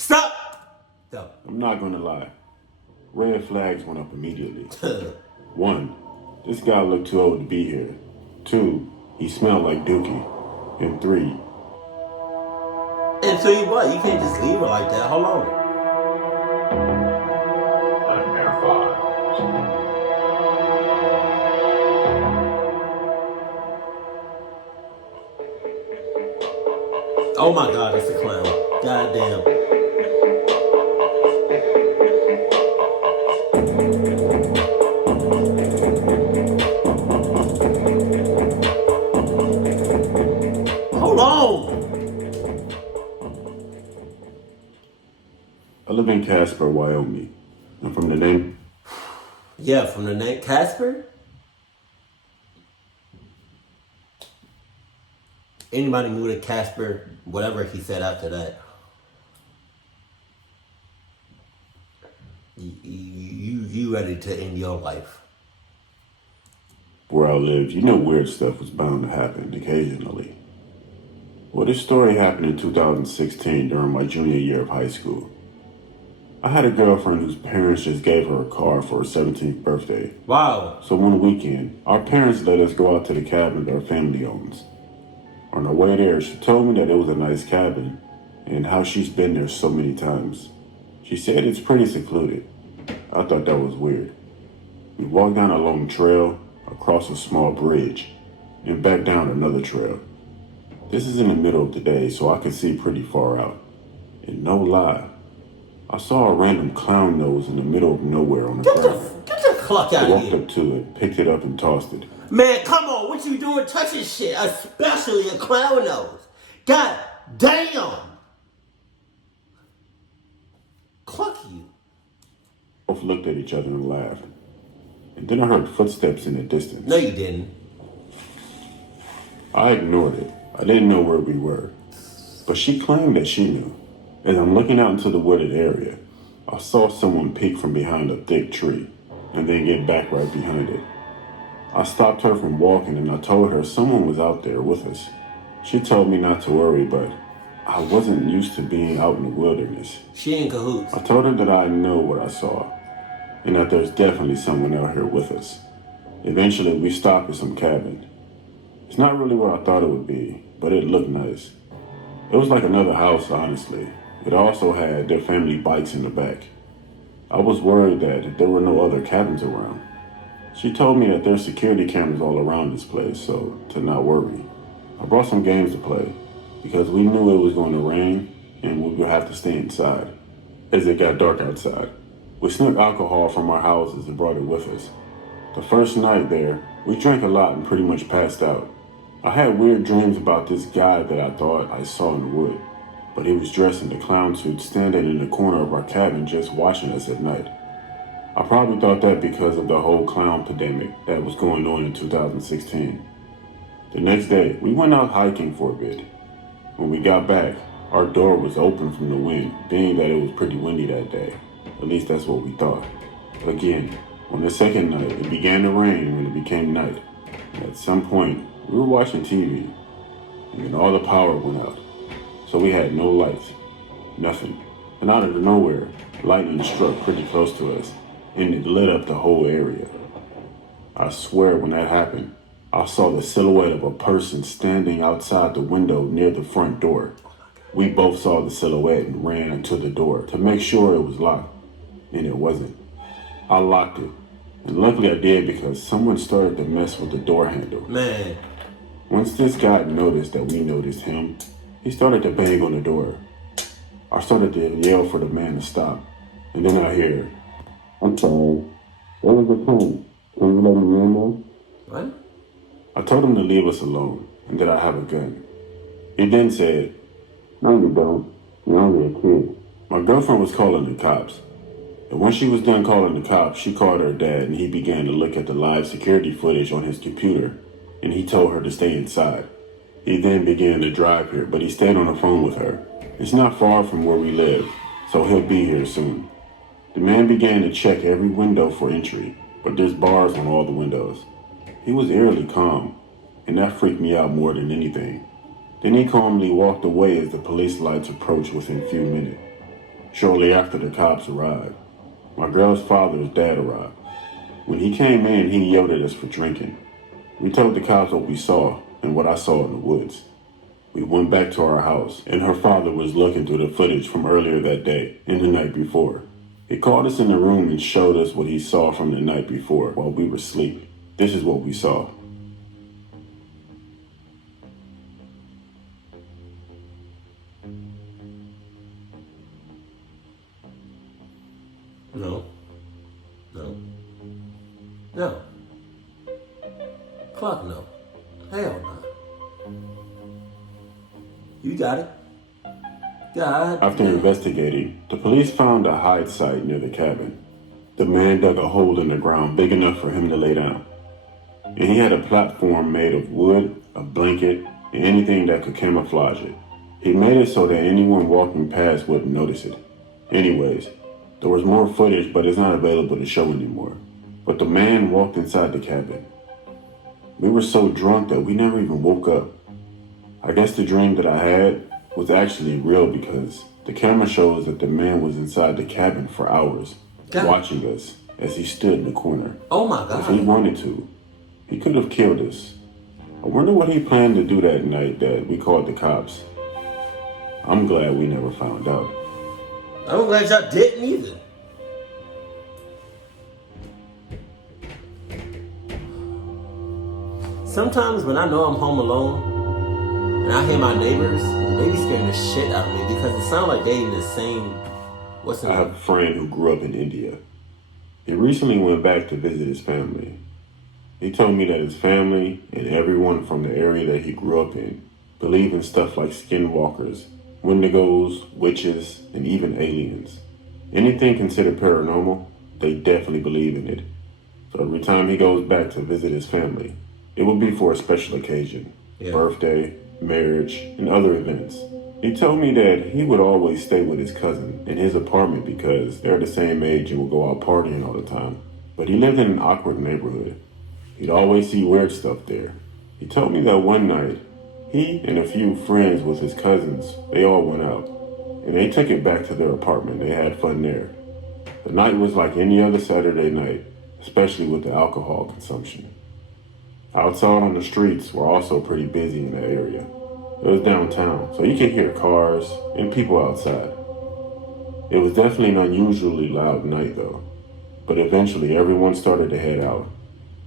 Stop! No. I'm not gonna lie. Red flags went up immediately. 1, this guy looked too old to be here. 2, he smelled like Dookie. And 3, And tell you what, you can't just leave her like that. Hold on. Nightmare Files. Oh my God, it's a clown. Goddamn. Hold on. I live in Casper, Wyoming. And from the name... Yeah, from the name Casper? Anybody knew that Casper, whatever he said after that, you ready to end your life. where I lived, you know weird stuff was bound to happen occasionally. Well, this story happened in 2016 during my junior year of high school. I had a girlfriend whose parents just gave her a car for her 17th birthday. Wow. So one weekend, our parents let us go out to the cabin that our family owns. On our way there, she told me that it was a nice cabin and how she's been there so many times. She said it's pretty secluded. I thought that was weird. We walked down a long trail, across a small bridge, and back down another trail. This is in the middle of the day, so I could see pretty far out. And no lie, I saw a random clown nose in the middle of nowhere on the ground. Get the fuck out I of walked here. up to it, picked it up, and tossed it. Man, come on. What you doing touching shit? Especially a clown nose. God damn. Cluck you. Both looked at each other and laughed. And then I heard footsteps in the distance. No, you didn't. I ignored it. I didn't know where we were. But she claimed that she knew. As I'm looking out into the wooded area, I saw someone peek from behind a thick tree and then get back right behind it. I stopped her from walking and I told her someone was out there with us. She told me not to worry, but I wasn't used to being out in the wilderness. She in cahoots. I told her that I know what I saw and that there's definitely someone out here with us. Eventually, we stopped at some cabin. It's not really what I thought it would be, but it looked nice. It was like another house, honestly. It also had their family bikes in the back. I was worried that there were no other cabins around. She told me that there's security cameras all around this place, so to not worry. I brought some games to play because we knew it was going to rain and we would have to stay inside as it got dark outside. We snuck alcohol from our houses and brought it with us. The first night there, we drank a lot and pretty much passed out. I had weird dreams about this guy that I thought I saw in the wood, but he was dressed in a clown suit standing in the corner of our cabin just watching us at night. I probably thought that because of the whole clown pandemic that was going on in 2016. The next day, we went out hiking for a bit. When we got back, our door was open from the wind, being that it was pretty windy that day. At least that's what we thought. Again, on the second night, it began to rain when it became night. And at some point, we were watching TV, and then all the power went out. So we had no lights, nothing. And out of nowhere, lightning struck pretty close to us, and it lit up the whole area. I swear when that happened, I saw the silhouette of a person standing outside the window near the front door. We both saw the silhouette and ran to the door to make sure it was locked, and it wasn't. I locked it, and luckily I did because someone started to mess with the door handle. Man. Once this guy noticed that we noticed him, he started to bang on the door. I started to yell for the man to stop, and then I hear, "I'm sorry, what was the time? Can you let me in now?" What? I told him to leave us alone and that I have a gun. He then said, "No, you don't. You're only a kid." My girlfriend was calling the cops. And when she was done calling the cops, she called her dad and he began to look at the live security footage on his computer and he told her to stay inside. He then began to drive here, but he stayed on the phone with her. It's not far from where we live, so he'll be here soon. The man began to check every window for entry, but there's bars on all the windows. He was eerily calm, and that freaked me out more than anything. Then he calmly walked away as the police lights approached within a few minutes. Shortly after the cops arrived, my girl's father's dad arrived. When he came in, he yelled at us for drinking. We told the cops what we saw and what I saw in the woods. We went back to our house, and her father was looking through the footage from earlier that day and the night before. He called us in the room and showed us what he saw from the night before while we were asleep. This is what we saw. No. Clock, no. Hell no. You got it. God. After investigating, the police found a hide site near the cabin. The man dug a hole in the ground big enough for him to lay down. And he had a platform made of wood, a blanket, and anything that could camouflage it. He made it so that anyone walking past wouldn't notice it. Anyways, there was more footage, but it's not available to show anymore. But the man walked inside the cabin. We were so drunk that we never even woke up. I guess the dream that I had was actually real because the camera shows that the man was inside the cabin for hours, watching us as he stood in the corner. Oh my God. If he wanted to, he could have killed us. I wonder what he planned to do that night that we called the cops. I'm glad we never found out. I'm glad y'all didn't either. Sometimes when I know I'm home alone and I hear my neighbors, they be scaring the shit out of me because it sounds like they in the same. I have a friend who grew up in India. He recently went back to visit his family. He told me that his family and everyone from the area that he grew up in believe in stuff like skinwalkers, wendigos, witches, and even aliens. Anything considered paranormal, they definitely believe in it. So every time he goes back to visit his family, it will be for a special occasion, birthday, marriage, and other events. He told me that he would always stay with his cousin in his apartment because they're the same age and will go out partying all the time. But he lived in an awkward neighborhood. He'd always see weird stuff there. He told me that one night, he and a few friends with his cousins, they all went out. And they took it back to their apartment. They had fun there. The night was like any other Saturday night, especially with the alcohol consumption. Outside on the streets were also pretty busy in that area. It was downtown, so you could hear cars and people outside. It was definitely an unusually loud night though. But eventually everyone started to head out.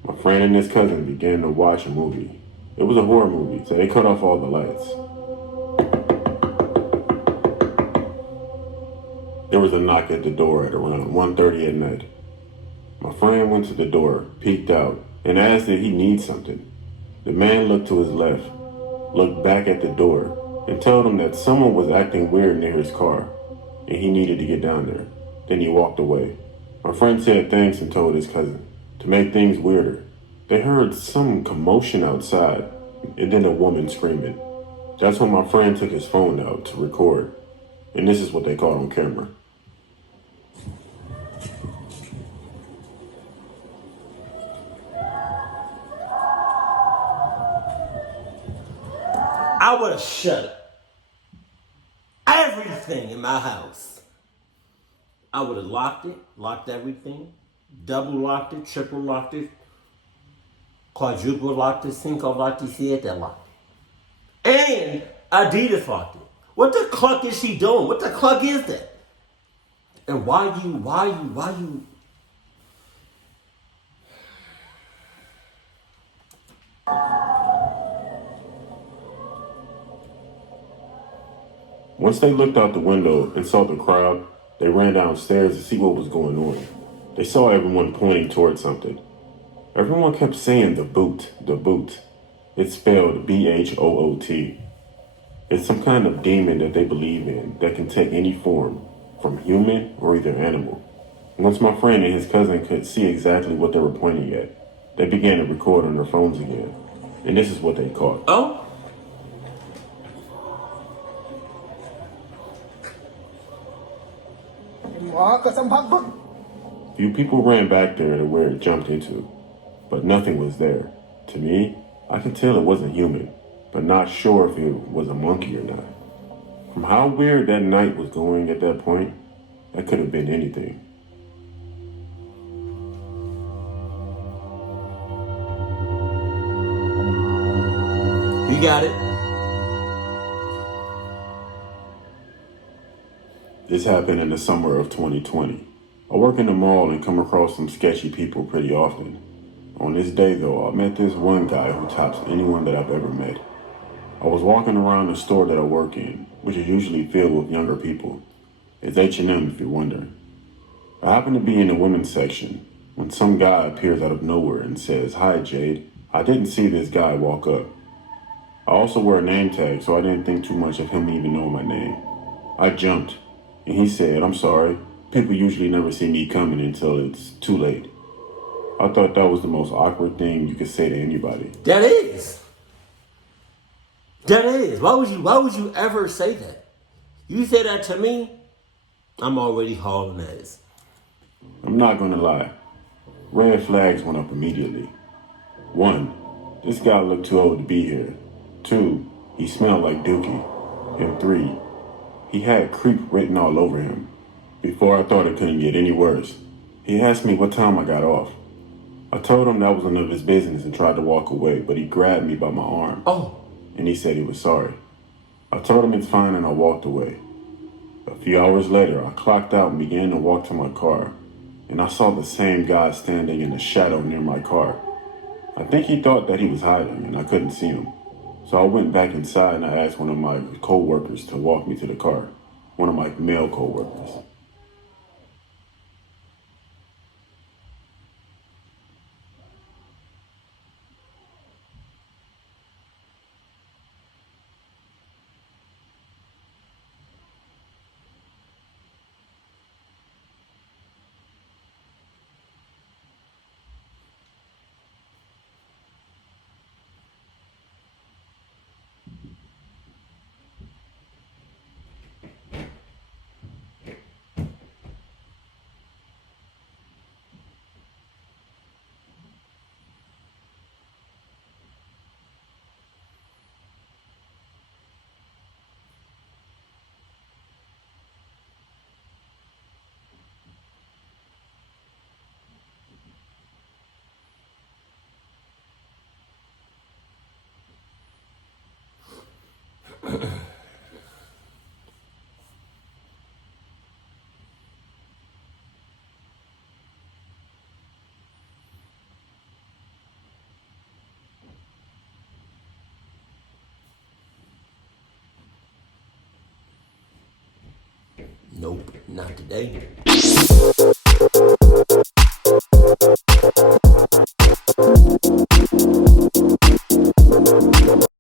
My friend and his cousin began to watch a movie. It was a horror movie, so they cut off all the lights. There was a knock at the door at around 1:30 at night. My friend went to the door, peeked out, and asked if he needs something. The man looked to his left, looked back at the door, and told him that someone was acting weird near his car, and he needed to get down there. Then he walked away. My friend said thanks and told his cousin. To make things weirder, they heard some commotion outside, and then a woman screaming. That's when my friend took his phone out to record, and this is what they caught on camera. I would have shut everything in my house. I would have locked it, locked everything, double locked it, triple locked it, quadruple locked it, cinco locked it, siete locked it. And Adidas locked it. What the cluck is she doing? What the cluck is that? And why you? Once they looked out the window and saw the crowd, they ran downstairs to see what was going on. They saw everyone pointing towards something. Everyone kept saying the boot, the boot. It's spelled B-H-O-O-T. It's some kind of demon that they believe in that can take any form, from human or either animal. Once my friend and his cousin could see exactly what they were pointing at, they began to record on their phones again. And this is what they caught. Oh? Few people ran back there to where it jumped into, but nothing was there. To me, I could tell it wasn't human, but not sure if it was a monkey or not. From how weird that night was going at that point, That could have been anything. You got it. This happened in the summer of 2020. I work in the mall and come across some sketchy people pretty often. On this day, though, I met this one guy who tops anyone that I've ever met. I was walking around the store that I work in, which is usually filled with younger people. It's H&M if you're wondering. I happen to be in the women's section when some guy appears out of nowhere and says, "Hi, Jade." I didn't see this guy walk up. I also wear a name tag, so I didn't think too much of him even knowing my name. I jumped, and he said, "I'm sorry. People usually never see me coming until it's too late." I thought that was the most awkward thing you could say to anybody. That is. That is. Why would you ever say that? You say that to me, I'm already hauling ass. I'm not gonna lie. Red flags went up immediately. 1, this guy looked too old to be here. 2, he smelled like dookie. And 3, he had creep written all over him. Before I thought it couldn't get any worse, he asked me what time I got off. I told him that was none of his business and tried to walk away, but he grabbed me by my arm. Oh. And he said he was sorry. I told him it's fine and I walked away. A few hours later, I clocked out and began to walk to my car, and I saw the same guy standing in the shadow near my car. I think he thought that he was hiding and I couldn't see him. So I went back inside and I asked one of my co-workers to walk me to the car. One of my male co-workers. Nope, not today.